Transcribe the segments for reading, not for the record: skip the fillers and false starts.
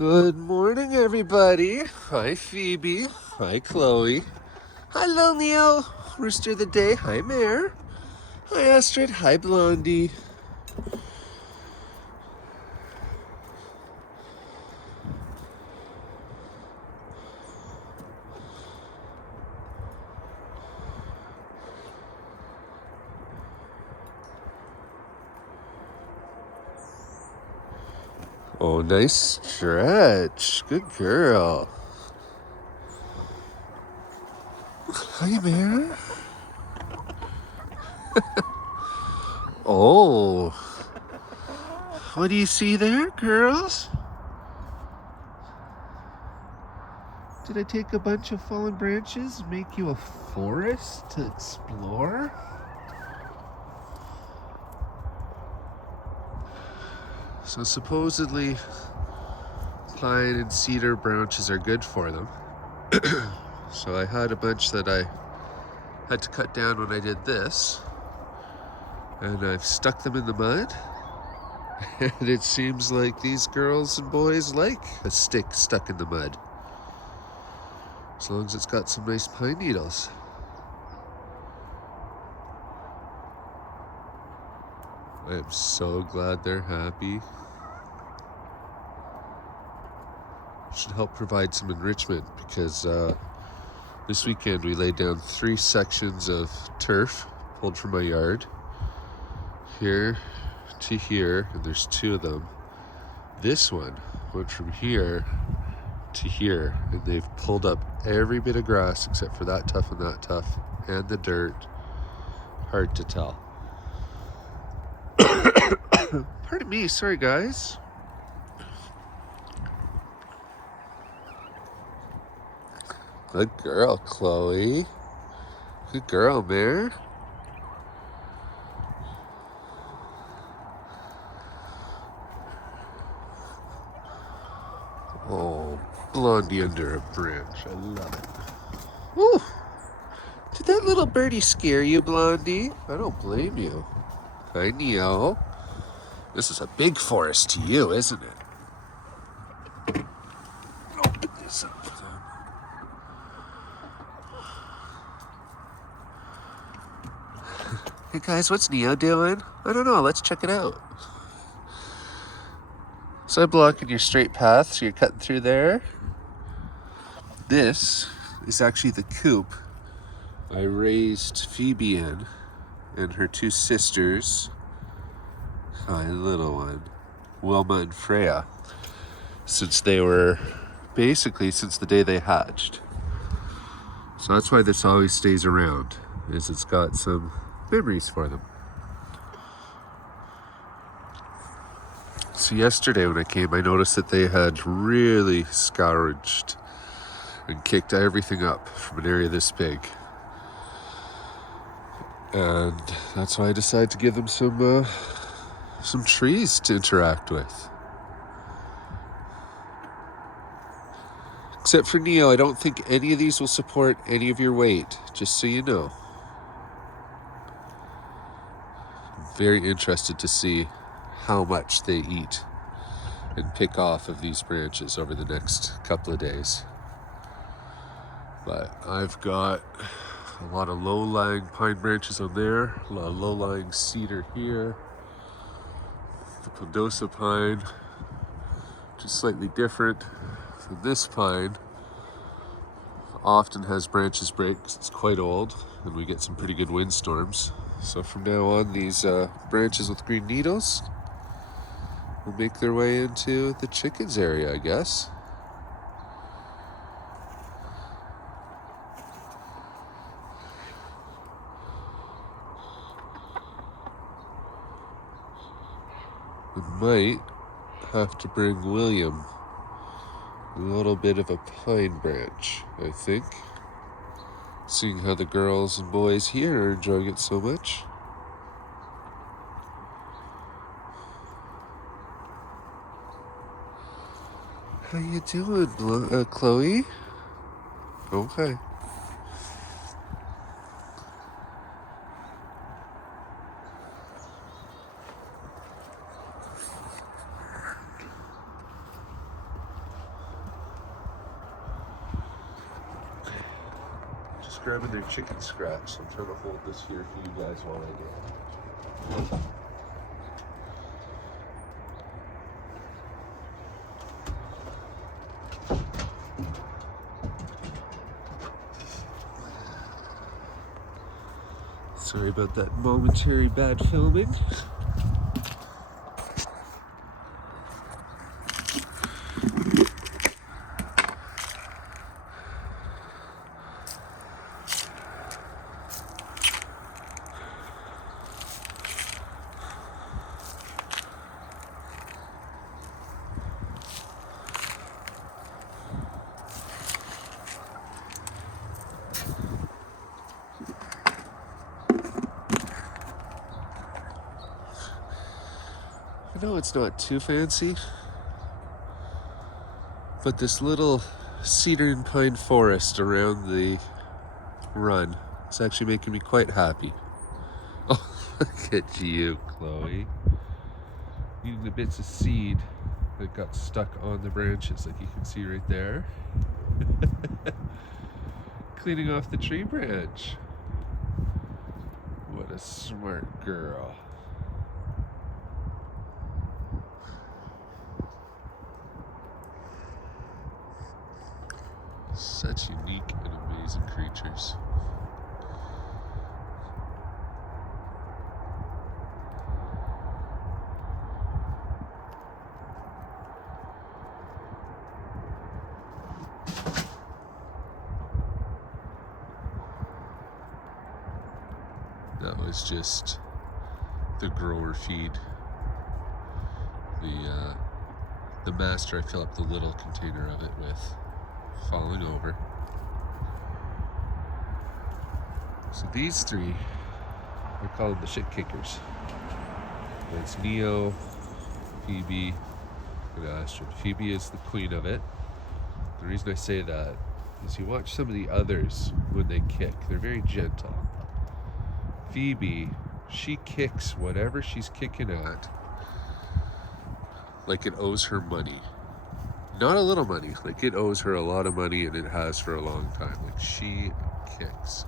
Good morning, everybody. Hi, Phoebe. Hi, Chloe. Hello, Neil. Rooster of the day. Hi, Mare. Hi, Astrid. Hi, Blondie. Oh, nice stretch. Good girl. Hi, Mare. Oh, what do you see there, girls? Did I take a bunch of fallen branches and make you a forest to explore? So supposedly pine and cedar branches are good for them. So I had a bunch that I had to cut down when I did this, and I've stuck them in the mud. And it seems like these girls and boys like a stick stuck in the mud, as long as it's got some nice pine needles. I am so glad they're happy. Should help provide some enrichment, because this weekend we laid down 3 sections of turf pulled from my yard, here to here, and there's 2 of them. This one went from here to here, and they've pulled up every bit of grass except for that tuft and that tuft, and the dirt. Hard to tell. Pardon me, sorry guys. Good girl, Chloe. Good girl, Mare. Oh, Blondie under a branch. I love it. Woo! Did that little birdie scare you, Blondie? I don't blame you. Hi, Neo. This is a big forest to you, isn't it? Open this up. Hey guys, what's Neo doing? I don't know, let's check it out. So I'm blocking your straight path, so you're cutting through there. This is actually the coop I raised Phoebe in, and her 2 sisters, my little one, Wilma and Freya, since the day they hatched. So that's why this always stays around, is it's got some memories for them. So yesterday when I came, I noticed that they had really scourged and kicked everything up from an area this big. And that's why I decided to give them some trees to interact with. Except for Neo, I don't think any of these will support any of your weight, just so you know. I'm very interested to see how much they eat and pick off of these branches over the next couple of days. But I've got a lot of low-lying pine branches on there, a lot of low-lying cedar here, the Pondosa pine, which is slightly different. So this pine often has branches break because it's quite old and we get some pretty good windstorms. So from now on, these branches with green needles will make their way into the chickens area, I guess. We might have to bring William a little bit of a pine branch, I think. Seeing how the girls and boys here are enjoying it so much. How you doing, Chloe? Okay. just grabbing their chicken scratch. I'm trying to hold this here for you guys while I do. Sorry about that momentary bad filming. I know it's not too fancy, but this little cedar and pine forest around the run is actually making me quite happy. Oh, look at you, Chloe. Eating the bits of seed that got stuck on the branches, like you can see right there. Cleaning off the tree branch. What a smart girl. Such unique and amazing creatures. That was just the grower feed. The master I fill up the little container of it with. Falling over. So these three, I call them the shit kickers. It's Neo, Phoebe, and Astrid. Phoebe is the queen of it. The reason I say that is you watch some of the others when they kick, they're very gentle. Phoebe, she kicks whatever she's kicking at like it owes her money. Not a little money, like it owes her a lot of money, and it has for a long time. Like, she kicks.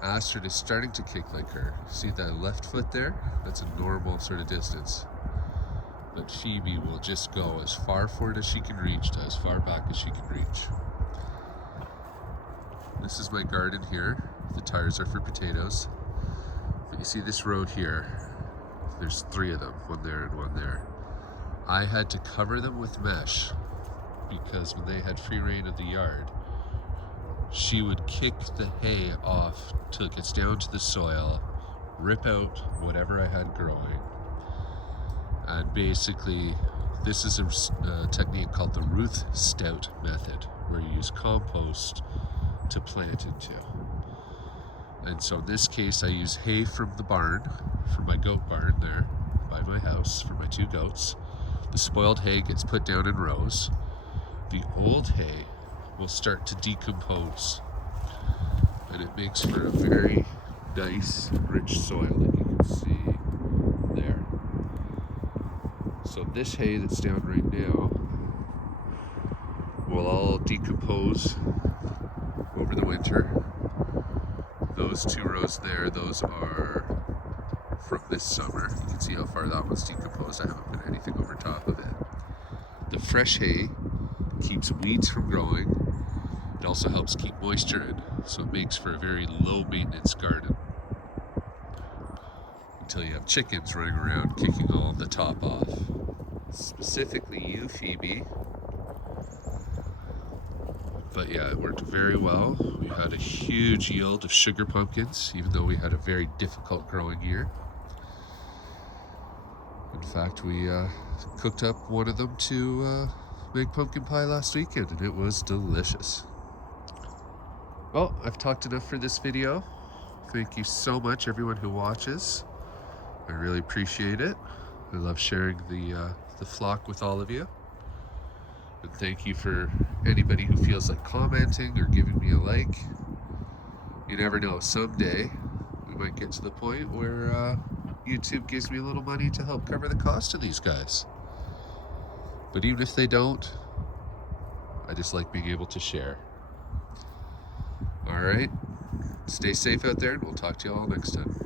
Astrid is starting to kick like her. See that left foot there? That's a normal sort of distance. But Phoebe will just go as far forward as she can reach to as far back as she can reach. This is my garden here. The tires are for potatoes. But you see this road here, there's three of them, one there and one there. I had to cover them with mesh because when they had free reign of the yard, she would kick the hay off till it gets down to the soil, rip out whatever I had growing. And basically, this is a technique called the Ruth Stout method, where you use compost to plant into. And so in this case, I use hay from the barn, from my goat barn there by my house, for my 2 goats. The spoiled hay gets put down in rows. The old hay will start to decompose, and it makes for a very nice, rich soil that you can see there. So this hay that's down right now will all decompose over the winter. Those 2 rows there, those are from this summer. You can see how far that one's decomposed. I haven't put anything over top of it. The fresh hay keeps weeds from growing. It also helps keep moisture in, so it makes for a very low maintenance garden. Until you have chickens running around kicking all the top off. Specifically you, Phoebe. But yeah, it worked very well. We had a huge yield of sugar pumpkins, even though we had a very difficult growing year. In fact, we cooked up one of them to make pumpkin pie last weekend, and it was delicious. Well, I've talked enough for this video. Thank you so much, everyone who watches. I really appreciate it. I love sharing the flock with all of you. And thank you for anybody who feels like commenting or giving me a like. You never know, someday we might get to the point where YouTube gives me a little money to help cover the cost of these guys. But even if they don't, I just like being able to share. All right, Stay safe out there, and we'll talk to you all next time.